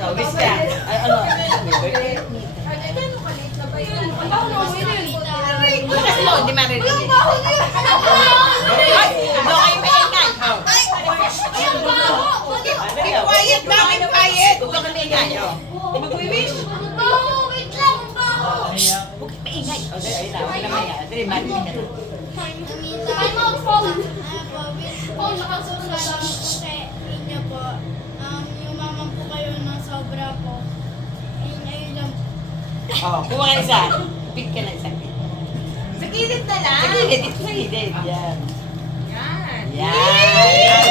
Ikaw, wish ka. Ay, ano? Kasi no, hindi marinig. Ay, no kayo maingay. Quiet na, quiet. Huwag kang maingay. Mag-wish? Wait lang, Huwag kang maingay. Ayun na, huwag na maingay. Sige, marinig ka na. I'm out phone. Phone nakasusunod kasi inyo po. Yumaman po kayo ng sobra po. Ayun lang. Oh, kuha ka isa. Pick ka na isa. Sa gilid na lang. Sa gilid, ito sa gilid. Yan. Yan. Yan.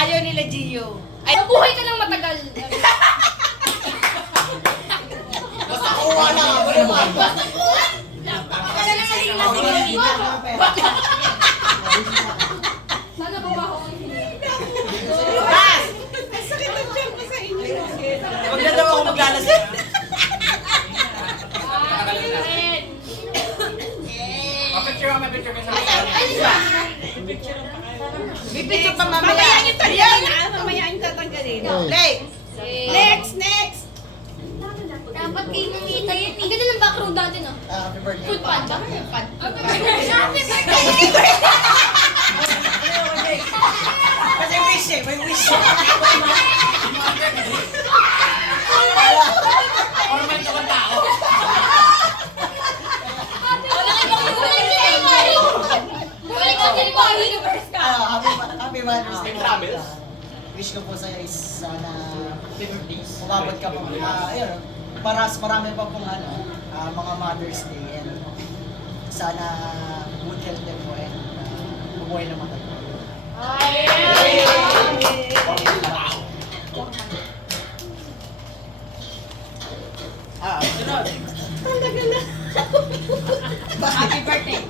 Ayaw nila, Gio. Ay, buhay ka ng matagal. Basta kuha na. Basta kuha. Basta nakaling na sana ba ba ako? Bas! Ang sakit ng tiyan ko sa inyo. Huwag na daw ako maglalasing. Picture ka sa Bipicture pa mamaya. Mamaya niyo tanggalin. Mamaya niyo tatanggalin. Play! Next, next. Dapat kayo nakita yan. Ang ganda ng background natin, oh. Happy birthday. Food panda. Happy birthday! Kasi wish eh, may wish. Formal ka ba tao? Happy Mother's Day. Travel? Wish ko po sa'yo is sana umabot ka pa. Ayun, para sa marami pa pong mga Mother's Day. And sana good health din po and bubuhay na matagal. Sunod. Happy birthday.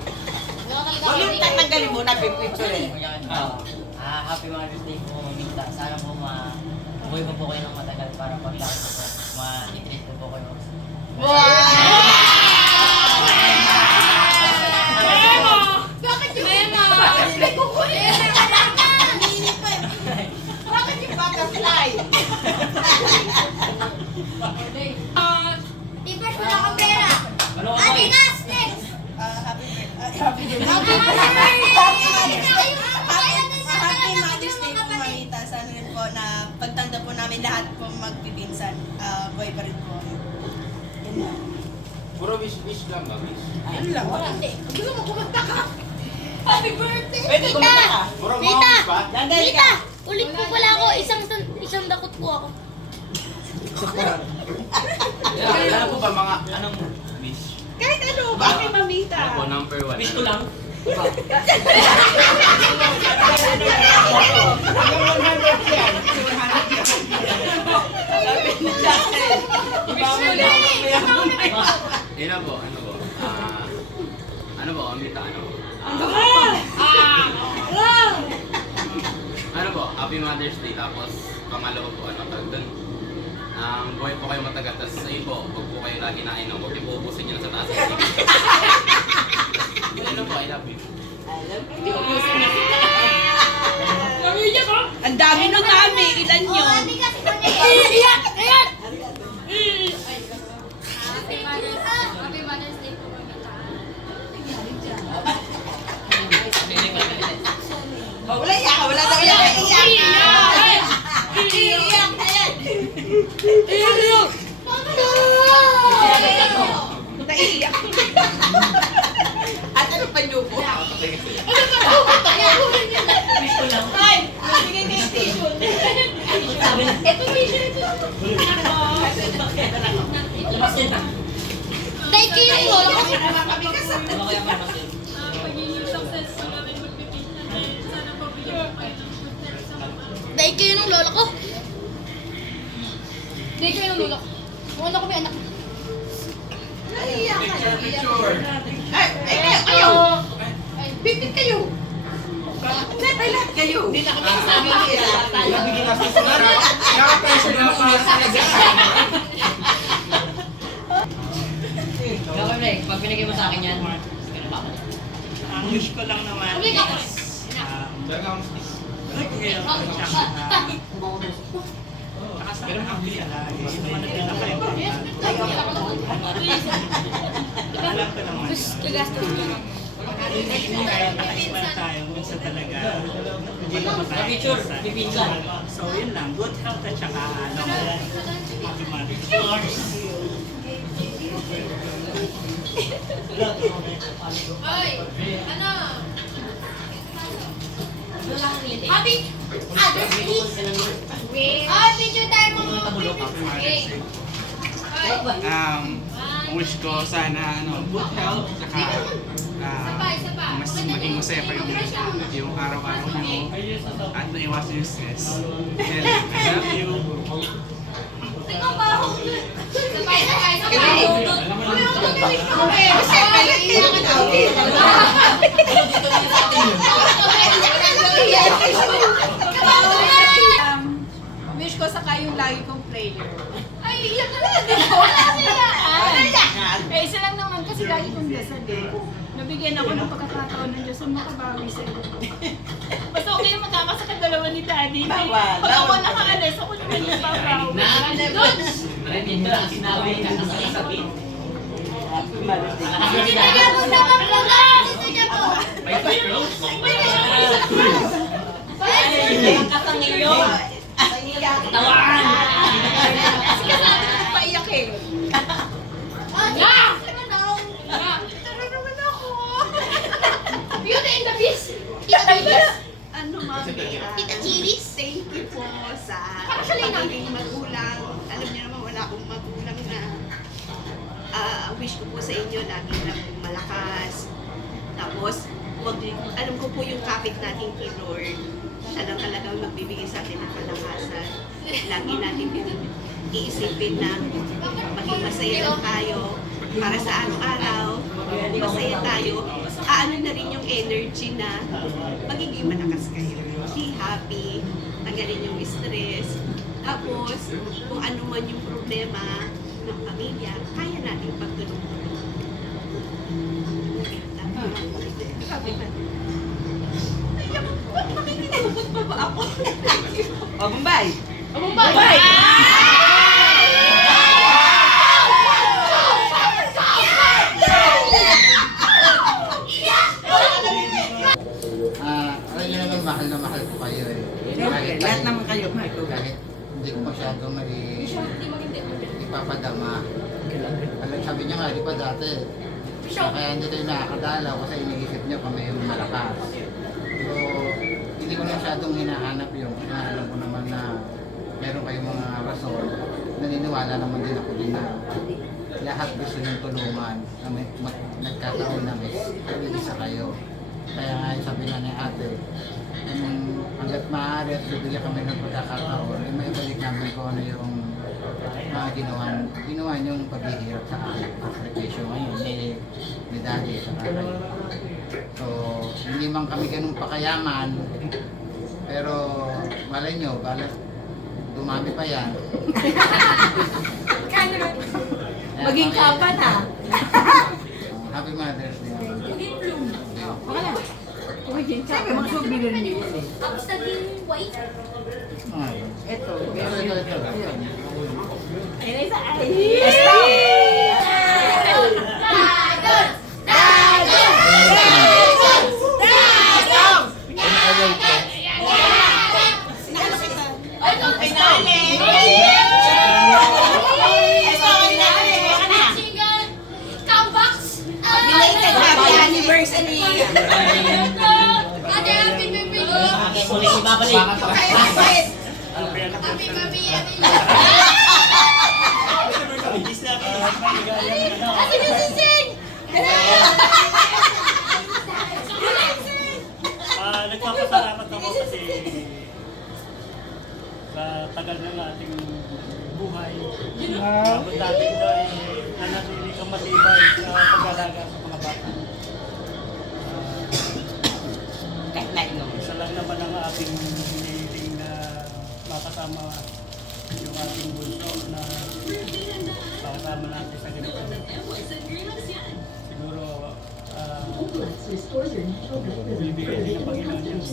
Huwag yung tatanggalin mo na pipicture eh. Happy Mother's Day po, Mamita. Sana po mabuhay po kayo ng matagal para paglaki ko po, ma-treat ko po kayo. Bakit yung Mema? May kukulit! Bakit yung butterfly? Tipers, wala kang pera. Ano ka Ate boy? Nas, next! Happy birthday. Happy Happy Mother's Day po, Mamita. Sana rin po na pagtanda po namin lahat po magpipinsan. Boy pa rin po. Yun lang. Puro wish lang ba? Wish. Yun lang. Gusto mo kumanta ka? Happy birthday! Pwede kumanta ka. Puro mga Mita! wish ba? Dandali Mita! ka. Ulit po pala ako. Isang dakot po ako. Ano po ba mga anong wish? Kahit ano, bakit Mamita? Ano po, number 1. Wish ko lang. Sabi ni Justin. Ano po? Ano po, Amita, ano po? Ano po, Happy Mother's Day, tapos pangalawa po, ano, tawag doon. Buhay po kayo matagal, tapos sa iyo po, huwag po kayo lagi na inom, huwag po ubusin nyo na sa taas. Ano po, I love you. Ang dami na kami. Ilan Oh, yun? hindi kasi kanya. Iyak! Iyak! Happy Mother's Day po, Mamita. Wala iyak ka, wala daw iyak. Iyak ka. Iiyak na yan. Naiiyak. At ano pa niyo po? Ay! Bigay na yung tissue. Ito tissue. Thank you yung lola ko. Kami kasama. Ano kaya mamasin? Thank you yung lola ko. Thank you yung lola ko. Wala ko may anak. Naiiyak ka. Picture! Ay, kayo. Pipit kayo. Hindi, lahat kayo. Hindi na kami kasama. Nabigyan na sa sunod. Naka-pressure na pa sa Ikaw, Ray, pag binigay mo sa akin yan, ganun ba ako? Ang wish ko lang naman Ulit ako. is Talagang good health at saka nakasama happy ka lagi. Yun naman ang pinaka-importante. Alam ko naman yun. Naka-expire tayo minsan talaga. Hindi ko Pipinsan. So yun lang, good health at saka happy Mother's Day. Hoy! Ano? Happy Mother's Day! Ah, picture tayo mga okay. Wish ko sana good health, saka mas maging masaya pa yung araw-araw nyo at naiwasan yung stress. And I love you. Wish ko saka yung lagi kong prayer. Ay, iyak na lang. Wala sila. Eh, isa lang naman kasi lagi kong dasal eh. Nabigyan ako ng pagkakataon ng Diyos na makabawi sa iyo. Basta okay naman tama sa kadalawa ni Daddy. Pag ako nakaalis, ako naman yung babawi. Narinig mo lang sinabi na kasabi. Dito niya po sa kapula. Dito niya po. May close. Kasangilyo. Tawan! Paiyak eh. Yeah! Tara naman ako. Beauty and the Beast. Ano, Mami? Tita Chiris. Thank you po sa Actually, pagiging magulang. Alam niyo naman, wala akong magulang na wish ko po sa inyo, lagi lang malakas. Tapos, alam ko po yung kapit natin kay Lord. Siya lang talagang magbibigay sa atin ng kalakasan. Lagi natin iisipin na maging masaya lang tayo para sa araw-araw. Masaya tayo. Ano na rin yung energy na magiging malakas kayo. Be happy. Tanggalin yung stress. Tapos, kung ano man yung problema ng pamilya, kaya natin pagtulong-tulong. Sabi na. Ba't makikinabot pa ba ako? O, Bombay! Bombay! Alam niyo naman, mahal na mahal ko kayo eh. Siyempre, lahat naman kayo, mahal ko. Kahit hindi ko masyado ipapadama. Alam, sabi niya nga, di ba dati, kaya hindi kayo nakakadalaw kasi iniisip niyo kami yung malakas. So, hindi ko na masyadong hinahanap yung alam ko naman na meron kayong mga rason. Naniniwala naman din ako din na lahat gusto niyong tulungan na nagkataon na may isa kayo. Kaya nga sabi nga ni ate, hanggat maaari at bibigyan kami ng pagkakataon, may ibalik namin kung ano yung mga ginawa niyong paghihirap sa akin. Sakripisyo ngayon ni Daddy sa kayo. So, hindi man kami ganun pakayaman, pero malay nyo, balat dumami pa yan. Maging kapan ha. Happy Mother's Day. Baka na. Maging kapan. Siyempre, mga souvenir niyo yan eh. Tapos naging white. Ito. Ito. Ayun isa. Happy anniversary! Ate, happy birthday! Okay, ulit ibabalik. Happy birthday! Ate, nasising! Nagpapasalamat ako kasi sa tagal ng ating buhay. Abot natin na nanatili kang matibay sa pag-alaga sa mga bata. Isa lang naman ang ating hinihiling na makasama yung ating bunso na makasama natin sa ganito. Siguro bibigay din ng Panginoon Diyos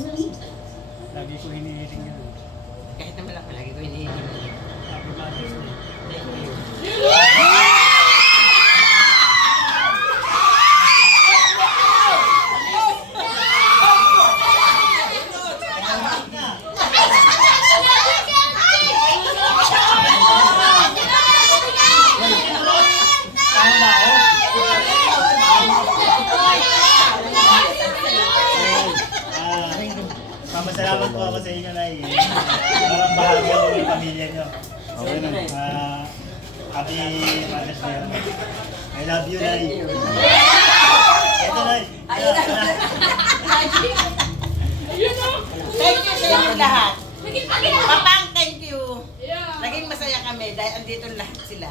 Lagi ko hinihiling yun. Kahit naman ako, lagi ko hinihiling. Happy Mother's Day. Thank you. Masalamat po ako sa inyo, Nay. Parang bahagi ako ng pamilya nyo. Okay na. Happy Mother's Day. I love you, Nay. Ito, Nay. Thank you sa inyo lahat. Papang, thank you. Naging masaya kami dahil andito lahat sila.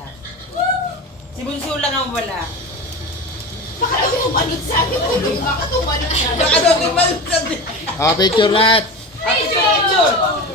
Si Bunso lang ang wala. Baka daw tumalot sa akin. Baka tumalot sa akin. Baka daw tumalot sa akin. Picture lahat. Picture!